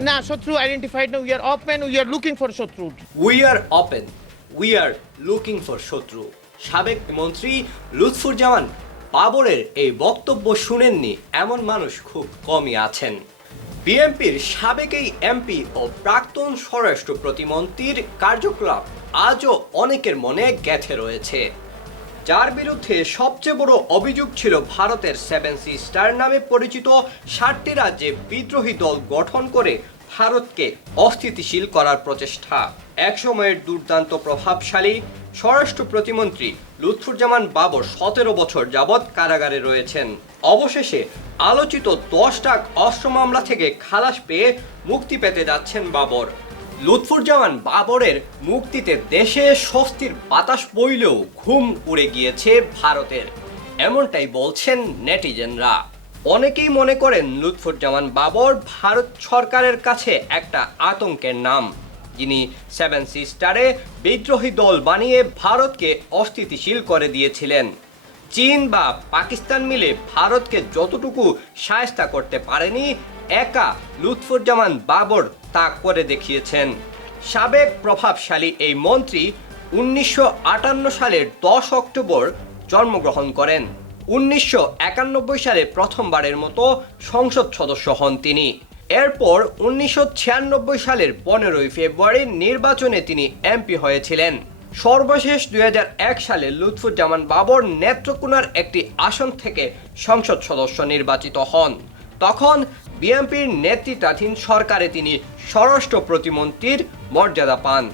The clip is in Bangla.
Now, Shotru identified. Now we are open. We are looking for Shotru. We are open we are looking for Shotru সাবেক মন্ত্রী লুৎফুর জামান বাবরের এই বক্তব্য শুনেননি এমন মানুষ খুব কমই আছেন বিএনপির সাবেক এই এমপি ও প্রাক্তন স্বরাষ্ট্র প্রতিমন্ত্রীর কার্যকলাপ আজও অনেকের মনে গেথে রয়েছে যার বিরুদ্ধে সবচেয়ে বড় অভিযোগ ছিল ভারতের সেভেন সি স্টার নামে পরিচিত ষাটটি রাজ্যে বিদ্রোহী দল গঠন করে ভারতকে অস্থিতিশীল করার প্রচেষ্টা। একসময়ের দুর্দান্ত প্রভাবশালী স্বরাষ্ট্র প্রতিমন্ত্রী লুৎফুজ্জামান বাবর সতেরো বছর যাবৎ কারাগারে রয়েছেন। অবশেষে আলোচিত দশটা অস্ত্র মামলা থেকে খালাস পেয়ে মুক্তি পেতে যাচ্ছেন বাবর। লুৎফুজ্জামান বাবরের মুক্তিতে দেশে স্বস্তির বাতাস বইলেও ঘুম উড়ে গিয়েছে ভারতের। এমনটাই বলছেন নেটিজেনরা। অনেকেই মনে করেন লুৎফুজ্জামান বাবর ভারত সরকারের কাছে একটা আতঙ্কের নাম। যিনি সেভেন সিস্টারে বিদ্রোহী দল বানিয়ে ভারতকে অস্থিতিশীল করে দিয়েছিলেন। চীন বা পাকিস্তান মিলে ভারতকে যতটুকু সায়স্তা করতে পারেনি, একা লুৎফুজ্জামান বাবর তা করে দেখিয়েছেন। সাবেক প্রভাবশালী এই মন্ত্রী উনিশশো আটান্ন সালের দশ অক্টোবর জন্মগ্রহণ করেন। উনিশশো একানব্বই সালে প্রথমবারের মতো সংসদ সদস্য হন তিনি। এরপর উনিশশো ছিয়ানব্বই সালের পনেরোই ফেব্রুয়ারি নির্বাচনে তিনি এমপি হয়েছিলেন। সর্বশেষ দুই হাজার এক সালে লুৎফুজ্জামান বাবর নেত্রকোনার একটি আসন থেকে সংসদ সদস্য নির্বাচিত হন। তখন বিএনপির নেতৃত্বাধীন সরকারে তিনি স্বরাষ্ট্র প্রতিমন্ত্রীর মর্যাদা পান।